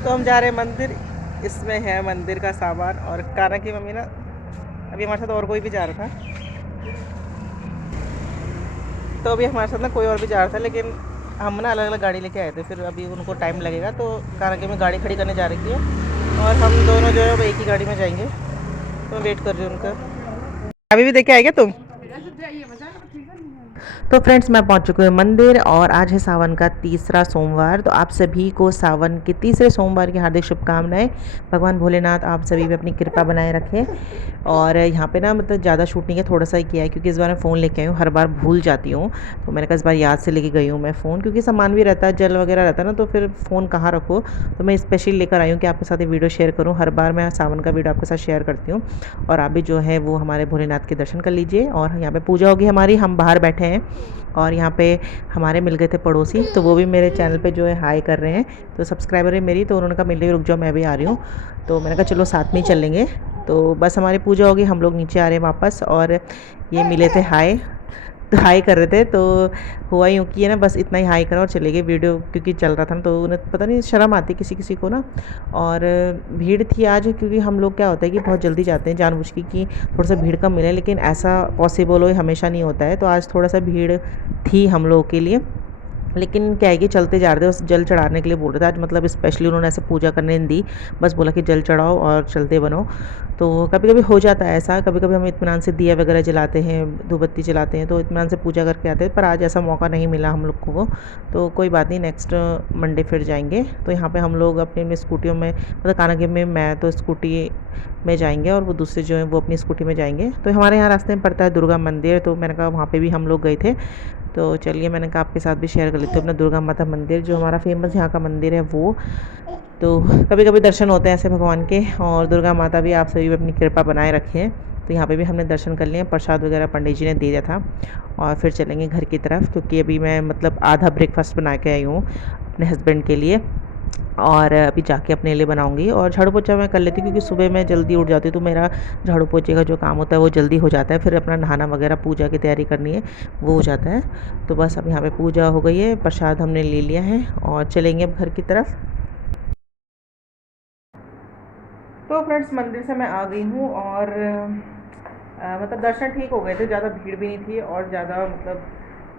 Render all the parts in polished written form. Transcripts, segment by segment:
तो हम जा रहे हैं मंदिर। इसमें है मंदिर का सामान। और काना की मम्मी ना, अभी हमारे साथ और कोई भी जा रहा था, तो अभी हमारे साथ ना कोई और भी जा रहा था, लेकिन हम ना अलग अलग गाड़ी लेके आए थे। फिर अभी उनको टाइम लगेगा, तो काना की मम्मी गाड़ी खड़ी करने जा रही है और हम दोनों जो है वो एक ही गाड़ी में जाएंगे। तो मैं वेट कर रही हूँ उनका। अभी भी देखे आएगा तुम? तो फ्रेंड्स, मैं पहुंच चुकी हूँ मंदिर और आज है सावन का तीसरा सोमवार। तो आप सभी को सावन के तीसरे सोमवार की हार्दिक शुभकामनाएं। भगवान भोलेनाथ आप सभी पे अपनी कृपा बनाए रखें। और यहाँ पे ना मतलब ज़्यादा शूट नहीं किया, थोड़ा सा ही किया है, क्योंकि इस बार मैं फ़ोन लेके आई हूँ, हर बार भूल जाती हूँ। तो मैंने कहा इस बार याद से लेके गई हूँ मैं फ़ोन, क्योंकि सामान भी रहता है, जल वगैरह रहता है ना, तो फिर फ़ोन कहाँ रखो। तो मैं स्पेशली लेकर आई हूँ कि आपके साथ ये वीडियो शेयर करूँ। हर बार मैं सावन का वीडियो आपके साथ शेयर करती हूँ। और आप भी जो है वो हमारे भोलेनाथ के दर्शन कर लीजिए। और यहाँ पे पूजा होगी हमारी, हम बाहर बैठे हैं। और यहाँ पे हमारे मिल गए थे पड़ोसी, तो वो भी मेरे चैनल पे जो है हाई कर रहे हैं। तो सब्सक्राइबर है मेरी, तो उन्होंने कहा मिल रही रुक जाओ मैं भी आ रही हूँ। तो मैंने कहा चलो साथ में ही चलेंगे। तो बस हमारी पूजा होगी, हम लोग नीचे आ रहे हैं वापस। और ये मिले थे हाय, तो हाई कर रहे थे। तो हुआ यूँ कि है ना, बस इतना ही हाई करा और चले गए। वीडियो क्योंकि चल रहा था ना, तो उन्हें पता नहीं शर्म आती किसी किसी को ना। और भीड़ थी आज, क्योंकि हम लोग क्या होता है कि बहुत जल्दी जाते हैं जानबूझ के कि थोड़ा सा भीड़ कम मिले, लेकिन ऐसा पॉसिबल हो हमेशा नहीं होता है। तो आज थोड़ा सा भीड़ थी हम लोगों के लिए। लेकिन क्या है कि चलते जा रहे थे, बस जल चढ़ाने के लिए बोल रहे थे आज, मतलब स्पेशली उन्होंने ऐसे पूजा करने नहीं दी, बस बोला कि जल चढ़ाओ और चलते बनो। तो कभी कभी हो जाता है ऐसा, कभी कभी हम इत्मीनान से दिया वगैरह जलाते हैं, धूपबत्ती जलाते हैं, तो इत्मीनान से पूजा करके आते हैं। पर आज ऐसा मौका नहीं मिला हम लोग को। तो कोई बात नहीं, नेक्स्ट मंडे फिर जाएंगे। तो यहाँ पे हम लोग अपनी अपनी स्कूटियों में, मतलब कानागे में मैं तो स्कूटी में जाएंगे और वो दूसरे जो हैं वो अपनी स्कूटी में जाएंगे। तो हमारे यहाँ रास्ते में पड़ता है दुर्गा मंदिर, तो मैंने कहा वहाँ पे भी हम लोग गए थे। तो चलिए मैंने कहा आपके साथ भी शेयर कर लेती हूँ अपना दुर्गा माता मंदिर, जो हमारा फेमस यहाँ का मंदिर है वो। तो कभी कभी दर्शन होते हैं ऐसे भगवान के। और दुर्गा माता भी आप सभी भी अपनी कृपा बनाए रखें। तो यहाँ पे भी हमने दर्शन कर लिए, प्रसाद वगैरह पंडित जी ने दे दिया था। और फिर चलेंगे घर की तरफ, क्योंकि अभी मैं मतलब आधा ब्रेकफास्ट बना के आई हूँ अपने हस्बैंड के लिए। और अभी जाके अपने लिए बनाऊंगी। और झाड़ू पोछा मैं कर लेती हूँ, क्योंकि सुबह मैं जल्दी उठ जाती हूँ, तो मेरा झाड़ू पोछे का जो काम होता है वो जल्दी हो जाता है। फिर अपना नहाना वगैरह, पूजा की तैयारी करनी है, वो हो जाता है। तो बस अब यहाँ पे पूजा हो गई है, प्रसाद हमने ले लिया है और चलेंगे अब घर की तरफ। तो फ्रेंड्स, मंदिर से मैं आ गई हूँ और मतलब दर्शन ठीक हो गए थे, ज़्यादा भीड़ भी नहीं थी और ज़्यादा मतलब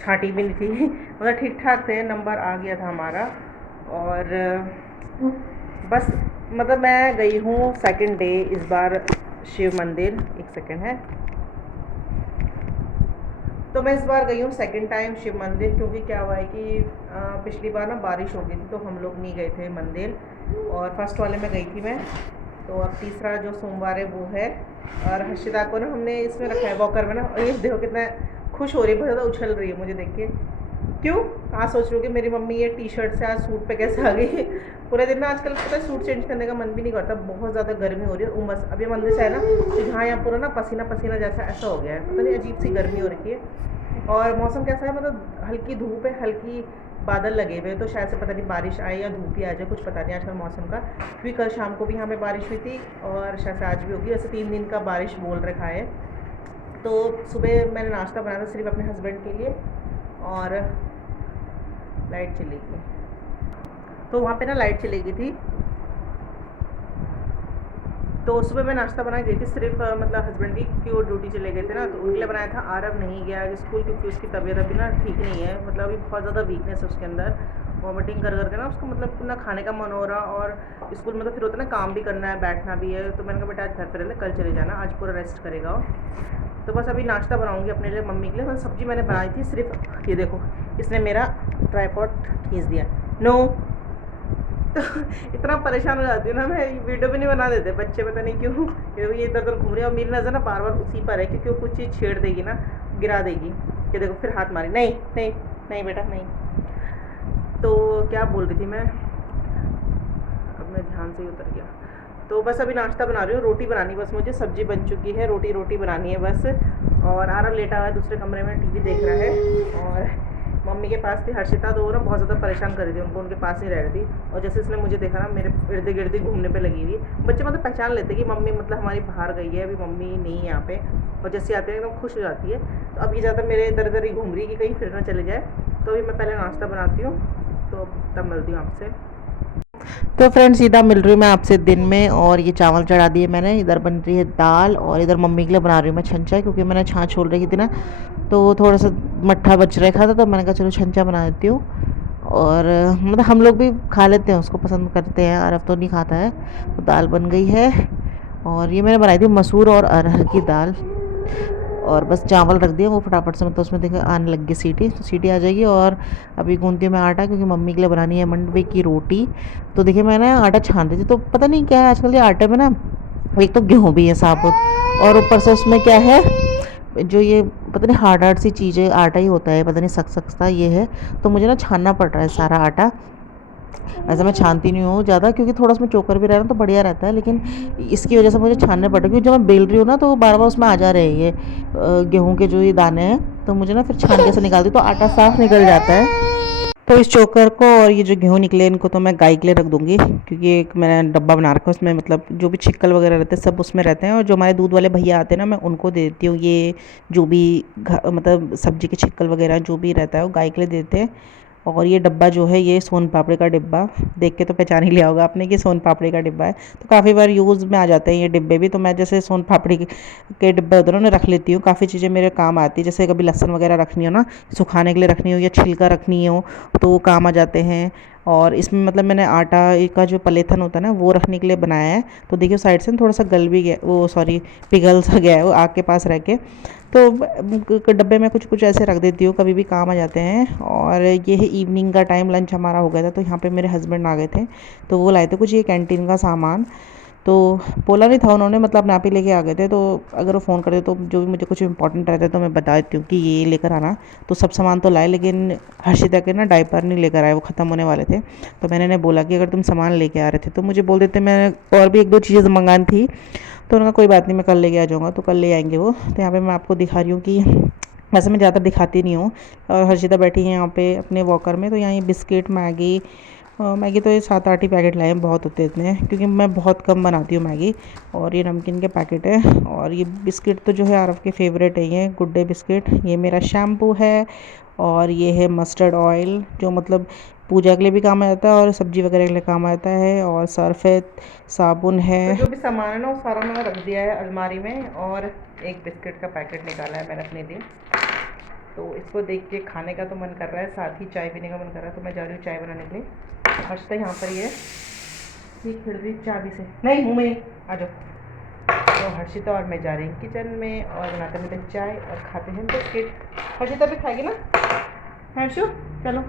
छाँटी भी नहीं थी मतलब ठीक ठाक थे, नंबर आ गया था हमारा। और बस मतलब मैं गई हूँ सेकंड डे इस बार शिव मंदिर। एक सेकंड है। तो मैं इस बार गई हूँ सेकंड टाइम शिव मंदिर, क्योंकि क्या हुआ है कि पिछली बार ना बारिश हो गई थी, तो हम लोग नहीं गए थे मंदिर। और फर्स्ट वाले में गई थी मैं। तो अब तीसरा जो सोमवार है वो है। और हर्षिता को ना हमने इसमें रखा है वॉकर में ना, और ये देखो कितना खुश हो रही है, बहुत ज़्यादा उछल रही है मुझे देख के। क्यों? आज सोच रही हूँ कि मेरी मम्मी ये टी शर्ट से आज सूट पे कैसे आ गई पूरे दिन ना आजकल पता है सूट चेंज करने का मन भी नहीं करता, बहुत ज़्यादा गर्मी हो रही है, उमस। अभी मंदिर से है ना, तो यहाँ पूरा ना पसीना पसीना जैसा ऐसा हो गया है, पता नहीं अजीब सी गर्मी हो रखी है। और मौसम कैसा है, मतलब हल्की धूप है, हल्की बादल लगे हुए, तो शायद से पता नहीं बारिश आए या धूप ही आ जाए, कुछ पता नहीं आजकल मौसम का। क्योंकि कल शाम को भी यहाँ पे बारिश हुई थी और शायद से आज भी होगी, वैसे 3 दिन का बारिश बोल रखा है। तो सुबह मैंने नाश्ता बनाया था सिर्फ अपने हस्बैंड के लिए। और लाइट चली गई, तो वहाँ पे ना लाइट चली गई थी। तो सुबह मैं नाश्ता बना गई थी सिर्फ मतलब हस्बैंड की, क्योंकि वो ड्यूटी चले गए थे ना, तो उनके लिए बनाया था। आरव नहीं गया स्कूल, क्योंकि उसकी तबीयत अभी ना ठीक नहीं है, मतलब अभी बहुत ज़्यादा वीकनेस है उसके अंदर, वॉमिटिंग कर करके ना उसको मतलब ना खाने का मन हो रहा। और स्कूल में तो फिर होता है ना, काम भी करना है, बैठना भी है। तो मैंने कहा बेटा आज घर पर रहना, कल चले जाना, आज पूरा रेस्ट करेगा। तो बस अभी नाश्ता बनाऊंगी अपने लिए, मम्मी के लिए। बस सब्ज़ी मैंने बनाई थी सिर्फ, ये देखो इसने मेरा ट्राईपॉड खींच दिया। नो तो इतना परेशान हो जाती हूँ ना मैं, वीडियो भी नहीं बना देते बच्चे, पता नहीं क्यों ये इधर उधर घूम रही है। और मेरी नज़र ना बार बार उसी पर है, क्योंकि वो कुछ चीज़ छेड़ देगी ना, गिरा देगी। ये देखो फिर हाथ मारी, नहीं नहीं नहीं बेटा नहीं। तो क्या बोल रही थी मैं, अब मैं ध्यान से ही उतर गया। तो बस अभी नाश्ता बना रही हूँ, रोटी बनानी बस मुझे, सब्जी बन चुकी है, रोटी रोटी बनानी है बस। और आराम लेटा हुआ है दूसरे कमरे में, टीवी देख रहा है। और मम्मी के पास थी हर्षिता, तो वो ना बहुत ज़्यादा परेशान कर रही थी उनको, उनके पास नहीं रह रही थी। और जैसे इसने मुझे देखा ना, मेरे इर्द गिर्द घूमने पे लगी हुई। बच्चे मतलब पहचान लेते कि मम्मी मतलब हमारी बाहर गई है, अभी मम्मी नहीं है यहाँ पे। और जैसे आते हैं एकदम खुश हो जाती है। तो अब ये ज़्यादा मेरे इधर उधर ही घूम रही है कि कहीं फिर ना चले जाए। तो अभी मैं पहले नाश्ता बनाती हूँ तो तब मिलती हूँ आपसे। तो फ्रेंड्स सीधा मिल रही हूँ मैं आपसे दिन में, और ये चावल चढ़ा दिए मैंने, इधर बन रही है दाल, और इधर मम्मी के लिए बना रही हूँ मैं छंचा, क्योंकि मैंने छाछ छोड़ रखी थी ना, तो थोड़ा सा मट्ठा बच रखा था, तो मैंने कहा चलो छंचा बना देती हूँ। और मतलब हम लोग भी खा लेते हैं, उसको पसंद करते हैं, अरब तो नहीं खाता है। तो दाल बन गई है, और ये मैंने बनाई थी मसूर और अरहर की दाल, और बस चावल रख दिया, वो फटाफट से मतलब उसमें देखो आने लग गई सीटी, तो सीटी आ जाएगी। और अभी गूंथती हूँ मैं आटा, क्योंकि मम्मी के लिए बनानी है मंडवे की रोटी। तो देखिए मैंने आटा छान रही थी, तो पता नहीं क्या है आजकल ये आटे में ना, एक तो गेहूँ भी है साबुत, और ऊपर से उसमें क्या है, जो ये पता नहीं हार्ड हार्ड सी चीज़ें, आटा ही होता है, पता नहीं सख्त सख्त सा ये है। तो मुझे ना छानना पड़ रहा है सारा आटा। ऐसा मैं छानती नहीं हूँ ज़्यादा, क्योंकि थोड़ा उसमें चोकर भी रहना तो बढ़िया रहता है, लेकिन इसकी वजह से मुझे छानना पड़ रहा है, क्योंकि जब मैं बेल रही हूँ ना, तो बार बार उसमें आ जा रहे हैं ये गेहूँ के जो ये दाने हैं, तो मुझे ना फिर छान के से निकालती हूँ, तो आटा साफ निकल जाता है। तो इस चोकर को और ये जो गेहूँ निकले इनको तो मैं गाय के लिए रख दूंगी, क्योंकि एक मैंने डब्बा बना रखा है, उसमें मतलब जो भी छिक्कल वगैरह रहते हैं सब उसमें रहते हैं, और जो हमारे दूध वाले भैया आते हैं ना, मैं उनको दे देती हूँ ये, जो भी मतलब सब्जी के छिक्कल वगैरह जो भी रहता है वो गाय के लिए देते हैं। और ये डब्बा जो है ये सोन पापड़ी का डिब्बा, देख के तो पहचान ही लिया होगा आपने कि सोन पापड़ी का डिब्बा है। तो काफ़ी बार यूज़ में आ जाते हैं ये डिब्बे भी, तो मैं जैसे सोन पापड़ी के डिब्बे उधर उन्हें रख लेती हूँ, काफ़ी चीज़ें मेरे काम आती है, जैसे कभी लहसुन वगैरह रखनी हो ना, सुखाने के लिए रखनी हो, या छिलका रखनी हो, तो वो काम आ जाते हैं। और इसमें मतलब मैंने आटा का जो पलेथन होता है ना वो रखने के लिए बनाया है। तो देखिए साइड से थोड़ा सा गल भी गया, वो सॉरी पिघल सा गया है वो आग के पास रह के। तो डब्बे में कुछ कुछ ऐसे रख देती हूँ, कभी भी काम आ जाते हैं। और ये है इवनिंग का टाइम, लंच हमारा हो गया था, तो यहाँ पे मेरे हस्बैंड आ गए थे, तो वो लाए थे कुछ ये कैंटीन का सामान। तो बोला नहीं था उन्होंने, मतलब अपने आप ही लेके आ गए थे। तो अगर वो फ़ोन करते तो जो भी मुझे कुछ इंपॉर्टेंट रहता है तो मैं बता देती हूँ कि ये लेकर आना। तो सब सामान तो लाए, लेकिन हर्षिता के ना डायपर नहीं लेकर आए, वो ख़त्म होने वाले थे। तो मैंने इन्हें बोला कि अगर तुम सामान लेके आ रहे थे तो मुझे बोल देते, मैं और भी एक दो चीज़ें मंगानी थी। तो उन्होंने कहा कोई बात नहीं, मैं कल लेके आ जाऊँगा, तो कल ले आएंगे वो। तो यहाँ पे मैं आपको दिखा रही हूँ कि वैसे मैं ज़्यादा दिखाती नहीं हूँ। और हर्षिता बैठी है यहाँ पे अपने वॉकर में, तो यहाँ ये बिस्किट मैगी, मैगी तो ये 7-8 ही पैकेट लाए हैं, बहुत होते इतने, क्योंकि मैं बहुत कम बनाती हूँ मैगी। और ये नमकीन के पैकेट है, और ये बिस्किट तो जो है आरव के फेवरेट है, ये गुड डे बिस्किट। ये मेरा शैम्पू है, और ये है मस्टर्ड ऑयल, जो मतलब पूजा के लिए भी काम आ जाता है और सब्जी वगैरह के लिए काम आता है। और सर्फ है, साबुन है, तो जो भी सामान है ना वो सारा मैंने रख दिया है अलमारी में। और एक बिस्किट का पैकेट निकाला है मैंने अपने लिए, तो इसको देख के खाने का तो मन कर रहा है, साथ ही चाय पीने का मन कर रहा है, तो मैं जा रही हूँ चाय बनाने के लिए। हर्षिता यहाँ पर ही है, ठीक खिल रही चाबी से, नहीं मुँह में आ जाओ। तो हर्षिता और मैं जा रही हूँ किचन में, और बनाते बनाते चाय और खाते हैं बिस्किट। हर्षिता भी खाएगी ना, हर्षु चलो।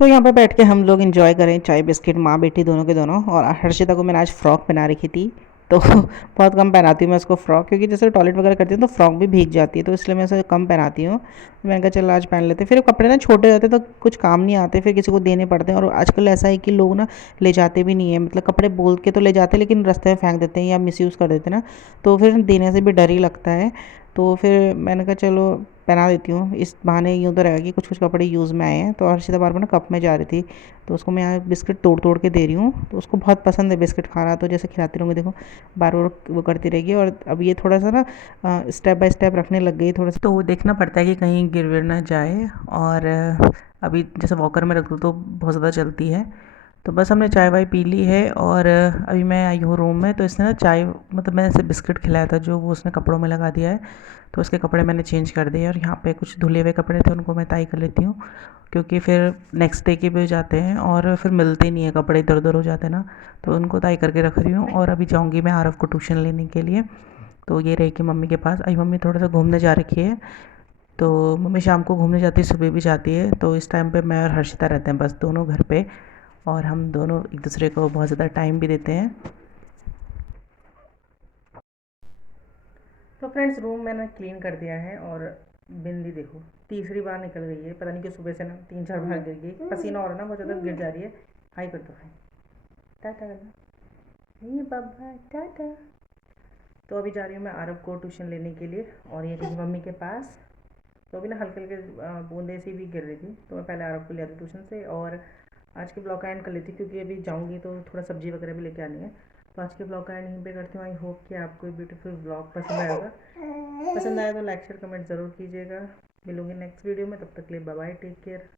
तो यहाँ पर बैठ के हम लोग एंजॉय करें चाय बिस्किट, माँ बेटी दोनों के दोनों। और हर्षिता को मैंने आज फ़्रॉक पहना रखी थी, तो बहुत कम पहनाती हूँ मैं उसको फ़्रॉक, क्योंकि जैसे टॉयलेट वगैरह करती हूँ तो फ़्रॉक भी भीग जाती है, तो इसलिए मैं उसे कम पहनाती हूँ। तो मैंने कहा चल आज पहन लेते, फिर कपड़े ना छोटे होते तो कुछ काम नहीं आते, फिर किसी को देने पड़ते हैं। और आजकल ऐसा है कि लोग ना ले जाते भी नहीं है, मतलब कपड़े बोल के तो ले जाते हैं, लेकिन रास्ते में फेंक देते हैं या मिसयूज़ कर देते हैं ना, तो फिर देने से भी डर ही लगता है। तो फिर मैंने कहा चलो पहना देती हूँ, इस बहाने यूँ तो रहेगा कि कुछ कुछ कपड़े यूज़ में आए हैं। तो हर्षिता बार बार ना कप में जा रही थी, तो उसको मैं यहाँ बिस्किट तोड़ तोड़ के दे रही हूँ, तो उसको बहुत पसंद है बिस्किट खाना, तो जैसे खिलाती रहूँगी देखो बार बार वो करती रहेगी। और अब ये थोड़ा सा ना स्टेप बाय स्टेप रखने लग गई थोड़ा सा, तो देखना पड़ता है कि कहीं गिर विर ना जाए। और अभी जैसे वॉकर में रख दो तो बहुत ज़्यादा चलती है। तो बस हमने चाय वाय पी ली है, और अभी मैं आई हूँ रूम में। तो इसने ना चाय मतलब मैंने इसे बिस्किट खिलाया था जो वो उसने कपड़ों में लगा दिया है, तो उसके कपड़े मैंने चेंज कर दिए। और यहाँ पे कुछ धुले हुए कपड़े थे उनको मैं ताई कर लेती हूँ, क्योंकि फिर नेक्स्ट डे के भी हो जाते हैं और फिर मिलते नहीं है, कपड़े इधर उधर हो जाते हैं ना, तो उनको ताई करके रख रही हूँ। और अभी जाऊँगी मैं आरव को ट्यूशन लेने के लिए। तो ये रहेगी मम्मी के पास। अभी मम्मी थोड़ा सा घूमने जा रखी है, तो मम्मी शाम को घूमने जाती है, सुबह भी जाती है, तो इस टाइम पे मैं और हर्षिता रहते हैं बस दोनों घर पे, और हम दोनों एक दूसरे को बहुत ज़्यादा टाइम भी देते हैं। तो फ्रेंड्स रूम मैंने क्लीन कर दिया है, और बिंदी देखो तीसरी बार निकल गई है, पता नहीं क्यों सुबह से ना 3-4 बार गिर गई, पसीना हो रहा ना बहुत ज़्यादा, गिर जा रही है। हाई कर दो, हाई टाटा करना, ये बाबा टाटा। तो अभी जा रही हूँ मैं आरव को ट्यूशन लेने के लिए, और ये रही मम्मी के पास। तो अभी ना हल्के हल्के बूंदे सी भी गिर रही थी, तो मैं पहले आरव को ले आती ट्यूशन से। और आज के ब्लॉग का एंड कर लेती हूँ क्योंकि अभी जाऊँगी तो थोड़ा सब्जी वगैरह भी लेके आनी है। तो आज के ब्लॉग का एंड यहीं पे करती हूँ। आई होप कि आपको ब्यूटीफुल ब्लॉग पसंद आएगा। पसंद आया तो लाइक शेयर कमेंट ज़रूर कीजिएगा। मिलूंगी नेक्स्ट वीडियो में, तब तक के लिए बाय बाय, टेक केयर।